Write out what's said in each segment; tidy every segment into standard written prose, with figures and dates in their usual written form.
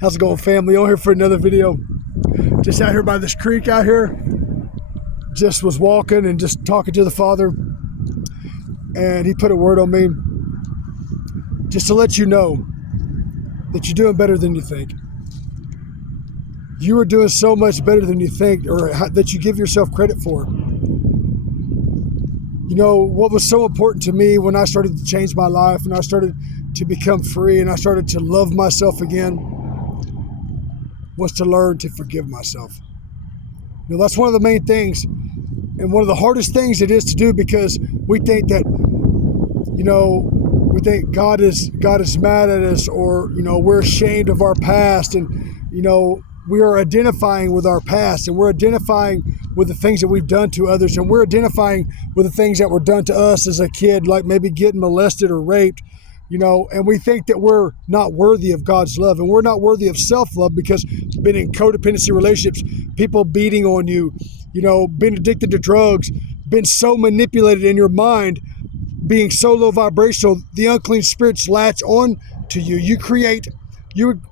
How's it going, family? On here for another video. Just out here by this creek out here. Just was walking and just talking to the Father. And he put a word on me. Just to let you know that you're doing better than you think. You are doing so much better than you think, or that you give yourself credit for. You know, what was so important to me when I started to change my life and I started to become free and I started to love myself again was to learn to forgive myself. You know, that's one of the main things and one of the hardest things it is to do, because we think that, you know, we think God is mad at us, or, you know, we're ashamed of our past, and, you know, we are identifying with our past, and we're identifying with the things that we've done to others, and we're identifying with the things that were done to us as a kid, like maybe getting molested or raped, you know, and we think that we're not worthy of God's love, and we're not worthy of self-love because being in codependency relationships, people beating on you, you know, being addicted to drugs, been so manipulated in your mind, being so low vibrational, the unclean spirits latch on to you.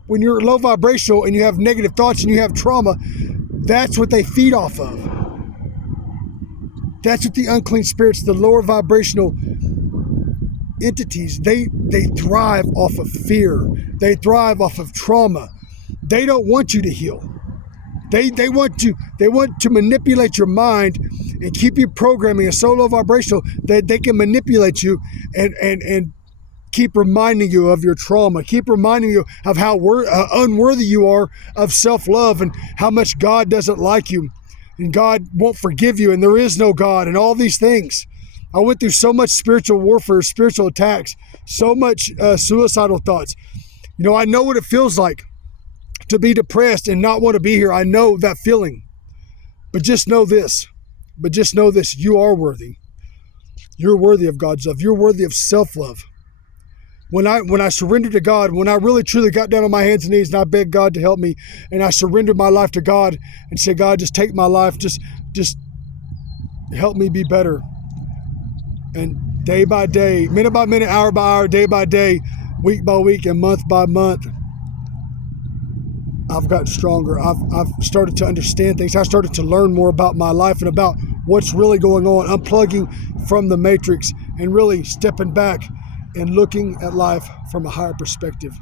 When you're low vibrational and you have negative thoughts and you have trauma, that's what they feed off of. That's what the unclean spirits, the lower vibrational entities, they thrive off of fear. They thrive off of trauma. They don't want you to heal. They want to manipulate your mind and keep you programming a so low vibrational that they can manipulate you and keep reminding you of your trauma, keep reminding you of how unworthy you are of self-love, and how much God doesn't like you, and God won't forgive you, and there is no God, and all these things. I went through so much spiritual warfare, spiritual attacks, so much suicidal thoughts. You know, I know what it feels like to be depressed and not want to be here. I know that feeling. But just know this. You are worthy. You're worthy of God's love. You're worthy of self-love. When I surrendered to God, when I really truly got down on my hands and knees and I begged God to help me, and I surrendered my life to God and said, God, just take my life, just help me be better. And day by day, minute by minute, hour by hour, day by day, week by week, and month by month, I've gotten stronger. I've started to understand things. I started to learn more about my life and about what's really going on, unplugging from the matrix and really stepping back and looking at life from a higher perspective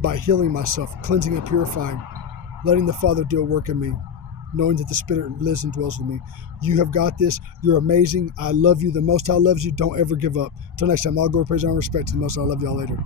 by healing myself, cleansing and purifying, letting the Father do a work in me, knowing that the Spirit lives and dwells with me. You have got this. You're amazing. I love you. The Most High loves you. Don't ever give up. Till next time, I'll go praise and respect to the Most High. I love y'all later.